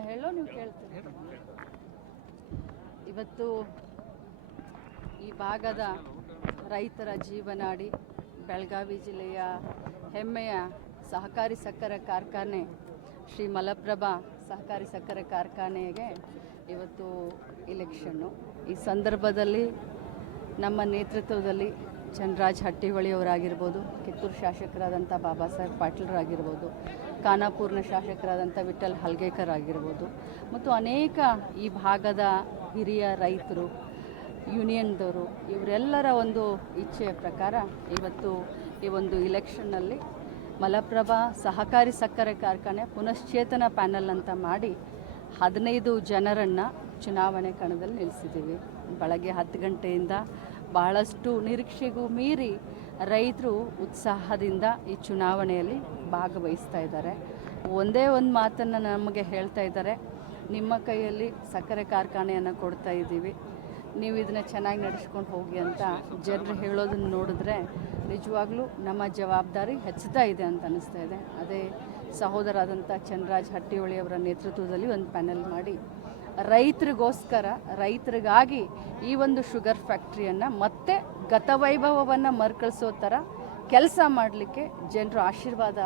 ಹೇಳೋ ನೀವು ಕೇಳ್ತೀರಿ. ಇವತ್ತು ಈ ಭಾಗದ ರೈತರ ಜೀವನಾಡಿ ಬೆಳಗಾವಿ ಜಿಲ್ಲೆಯ ಹೆಮ್ಮೆಯ ಸಹಕಾರಿ ಸಕ್ಕರೆ ಕಾರ್ಖಾನೆ ಶ್ರೀ ಮಲಪ್ರಭಾ ಸಹಕಾರಿ ಸಕ್ಕರೆ ಕಾರ್ಖಾನೆಗೆ ಇವತ್ತು ಇಲೆಕ್ಷನ್ನು. ಈ ಸಂದರ್ಭದಲ್ಲಿ ನಮ್ಮ ನೇತೃತ್ವದಲ್ಲಿ ಚನ್ನರಾಜ್ ಹಟ್ಟಿಹೊಳಿಯವರಾಗಿರ್ಬೋದು, ಕಿತ್ತೂರು ಶಾಸಕರಾದಂಥ ಬಾಬಾ ಸಾಹೇಬ್ ಪಾಟೀಲರಾಗಿರ್ಬೋದು, ಖಾನಾಪುರ್ನ ಶಾಸಕರಾದಂಥ ವಿಠ್ಠಲ್ ಹಲ್ಗೇಕರ್ ಆಗಿರ್ಬೋದು ಮತ್ತು ಅನೇಕ ಈ ಭಾಗದ ಹಿರಿಯ ರೈತರು, ಯೂನಿಯನ್ದವರು ಇವರೆಲ್ಲರ ಒಂದು ಇಚ್ಛೆಯ ಪ್ರಕಾರ ಇವತ್ತು ಈ ಒಂದು ಇಲೆಕ್ಷನ್ನಲ್ಲಿ ಮಲಪ್ರಭಾ ಸಹಕಾರಿ ಸಕ್ಕರೆ ಕಾರ್ಖಾನೆ ಪುನಶ್ಚೇತನ ಪ್ಯಾನಲ್ ಅಂತ ಮಾಡಿ 15 ಜನರನ್ನು ಚುನಾವಣೆ ಕಣದಲ್ಲಿ ನಿಲ್ಲಿಸಿದ್ದೀವಿ. ಬೆಳಗ್ಗೆ 10 ಗಂಟೆಯಿಂದ ಬಹಳಷ್ಟು ನಿರೀಕ್ಷೆಗೂ ಮೀರಿ ರೈತರು ಉತ್ಸಾಹದಿಂದ ಈ ಚುನಾವಣೆಯಲ್ಲಿ ಭಾಗವಹಿಸ್ತಾ ಇದ್ದಾರೆ. ಒಂದೇ ಒಂದು ಮಾತನ್ನು ನಮಗೆ ಹೇಳ್ತಾ ಇದ್ದಾರೆ, ನಿಮ್ಮ ಕೈಯಲ್ಲಿ ಸಕ್ಕರೆ ಕಾರ್ಖಾನೆಯನ್ನು ಕೊಡ್ತಾ ಇದ್ದೀವಿ, ನೀವು ಇದನ್ನು ಚೆನ್ನಾಗಿ ನಡೆಸ್ಕೊಂಡು ಹೋಗಿ ಅಂತ ಜನರು ಹೇಳೋದನ್ನು ನೋಡಿದ್ರೆ ನಿಜವಾಗ್ಲೂ ನಮ್ಮ ಜವಾಬ್ದಾರಿ ಹೆಚ್ಚುತ್ತಾ ಇದೆ ಅಂತ ಅನ್ನಿಸ್ತಾ ಇದೆ. ಅದೇ ಸಹೋದರಾದಂಥ ಚನ್ನರಾಜ್ ಹಟ್ಟಿಹೊಳಿಯವರ ನೇತೃತ್ವದಲ್ಲಿ ಒಂದು ಪ್ಯಾನೆಲ್ ಮಾಡಿ ರೈತರಿಗೋಸ್ಕರ, ರೈತರಿಗಾಗಿ ಈ ಒಂದು ಶುಗರ್ ಫ್ಯಾಕ್ಟ್ರಿಯನ್ನು ಮತ್ತೆ ಗತವೈಭವವನ್ನು ಮರುಕಳಿಸೋ ಥರ ಕೆಲಸ ಮಾಡಲಿಕ್ಕೆ ಜನರು ಆಶೀರ್ವಾದ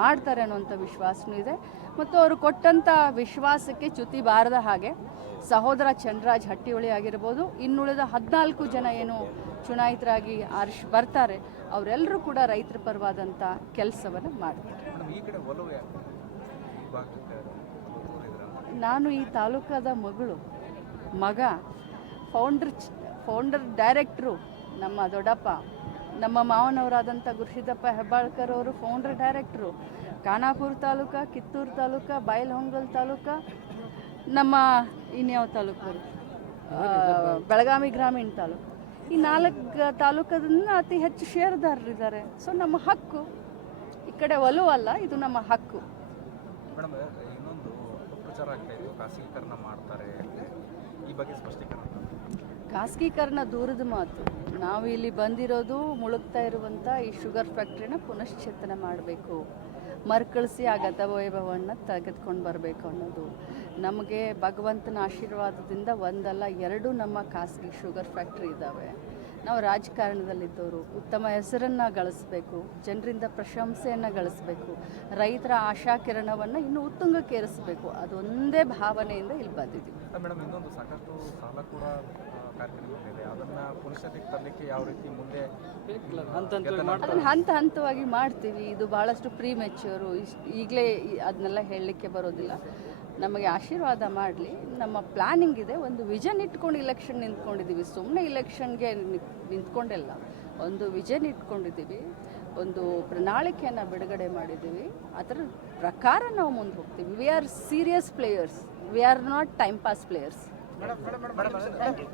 ಮಾಡ್ತಾರೆ ಅನ್ನೋಂಥ ವಿಶ್ವಾಸವೂ ಇದೆ. ಮತ್ತು ಅವರು ಕೊಟ್ಟಂಥ ವಿಶ್ವಾಸಕ್ಕೆ ಚ್ಯುತಿ ಬಾರದ ಹಾಗೆ ಸಹೋದರ ಚನ್ನರಾಜ್ ಹಟ್ಟಿಹೊಳಿ ಆಗಿರ್ಬೋದು, ಇನ್ನುಳಿದ 14 ಜನ ಏನು ಚುನಾಯಿತರಾಗಿ ಬರ್ತಾರೆ ಅವರೆಲ್ಲರೂ ಕೂಡ ರೈತರ ಪರವಾದಂಥ ಕೆಲಸವನ್ನು ಮಾಡ್ತಾರೆ. ನಾನು ಈ ತಾಲೂಕಾದ ಮಗ, ಫೌಂಡರ್ ಡೈರೆಕ್ಟ್ರು ನಮ್ಮ ದೊಡ್ಡಪ್ಪ, ನಮ್ಮ ಮಾವನವರಾದಂಥ ಗುರುಸಿದ್ದಪ್ಪ ಹೆಬ್ಬಾಳ್ಕರ್ ಅವರು ಫೌಂಡರ್ ಡೈರೆಕ್ಟ್ರು, ಖಾನಾಪುರ ತಾಲೂಕು, ಕಿತ್ತೂರು ತಾಲೂಕು, ಬೈಲಹೊಂಗಲ ತಾಲೂಕು, ನಮ್ಮ ಇನ್ಯಾವ ತಾಲೂಕು ಬೆಳಗಾವಿ ಗ್ರಾಮೀಣ ತಾಲೂಕು, ಈ 4 ತಾಲೂಕದಿಂದ ಅತಿ ಹೆಚ್ಚು ಷೇರುದಾರರಿದ್ದಾರೆ. ಸೊ ನಮ್ಮ ಹಕ್ಕು, ಈ ಕಡೆ ಒಲವು ಅಲ್ಲ, ಇದು ನಮ್ಮ ಹಕ್ಕು. ಮೇಡಮ್, ಇನ್ನೊಂದು ಪ್ರಚಾರ ಆಗ್ತಾ ಇತ್ತು, ಖಾಸಗೀಕರಣ ಮಾಡ್ತಾರೆ, ಈ ಬಗ್ಗೆ ಸ್ಪಷ್ಟೀಕರಣ. ಖಾಸಗೀಕರಣ ದೂರದ ಮಾತು. ನಾವು ಇಲ್ಲಿ ಬಂದಿರೋದು ಮುಳುಗ್ತಾ ಇರುವಂಥ ಈ ಶುಗರ್ ಫ್ಯಾಕ್ಟ್ರಿನ ಪುನಶ್ಚೇತನ ಮಾಡಬೇಕು, ಮರುಕಳಿಸಿ ಆ ಗತವೈಭವವನ್ನು ತೆಗೆದುಕೊಂಡು ಬರಬೇಕು ಅನ್ನೋದು. ನಮಗೆ ಭಗವಂತನ ಆಶೀರ್ವಾದದಿಂದ ಒಂದಲ್ಲ 2 ನಮ್ಮ ಖಾಸಗಿ ಶುಗರ್ ಫ್ಯಾಕ್ಟ್ರಿ ಇದ್ದಾವೆ. ನಾವು ರಾಜಕಾರಣದಲ್ಲಿದ್ದವರು ಉತ್ತಮ ಹೆಸರನ್ನು ಗಳಿಸಬೇಕು, ಜನರಿಂದ ಪ್ರಶಂಸೆಯನ್ನು ಗಳಿಸಬೇಕು, ರೈತರ ಆಶಾಕಿರಣವನ್ನು ಇನ್ನೂ ಉತ್ತುಂಗಕ್ಕೇರಿಸಬೇಕು, ಅದೊಂದೇ ಭಾವನೆಯಿಂದ ಇಲ್ಲಿ ಬಂದಿದ್ದೀವಿ. ಮೇಡಮ್, ಇನ್ನೊಂದು ಸಾಕಷ್ಟು ಸಾಲ ಕೂಡ ಕಾರ್ಖಾನೆ ಅದನ್ನು ಪುನಶ್ಚೇತನಕ್ಕೆ ತರಲಿಕ್ಕೆ ಯಾವ ರೀತಿ ಮುಂದೆ ಅದನ್ನು ಹಂತವಾಗಿ ಮಾಡ್ತೀವಿ. ಇದು ಭಾಳಷ್ಟು ಪ್ರೀಮೆಚ್ಯೂರು, ಈಗಲೇ ಅದನ್ನೆಲ್ಲ ಹೇಳಲಿಕ್ಕೆ ಬರೋದಿಲ್ಲ. ನಮಗೆ ಆಶೀರ್ವಾದ ಮಾಡಲಿ. ನಮ್ಮ ಪ್ಲ್ಯಾನಿಂಗ್ ಇದೆ, ಒಂದು ವಿಷನ್ ಇಟ್ಕೊಂಡು ಇಲೆಕ್ಷನ್ ನಿಂತ್ಕೊಂಡಿದ್ದೀವಿ. ಸುಮ್ಮನೆ ಇಲೆಕ್ಷನ್ಗೆ ನಿಂತ್ಕೊಂಡಿಲ್ಲ, ಒಂದು ವಿಷನ್ ಇಟ್ಕೊಂಡಿದ್ದೀವಿ, ಒಂದು ಪ್ರಣಾಳಿಕೆಯನ್ನು ಬಿಡುಗಡೆ ಮಾಡಿದ್ದೀವಿ. ಅದರ ಪ್ರಕಾರ ನಾವು ಮುಂದೆ ಹೋಗ್ತೀವಿ. We are serious players, we are not time pass players. Thank you.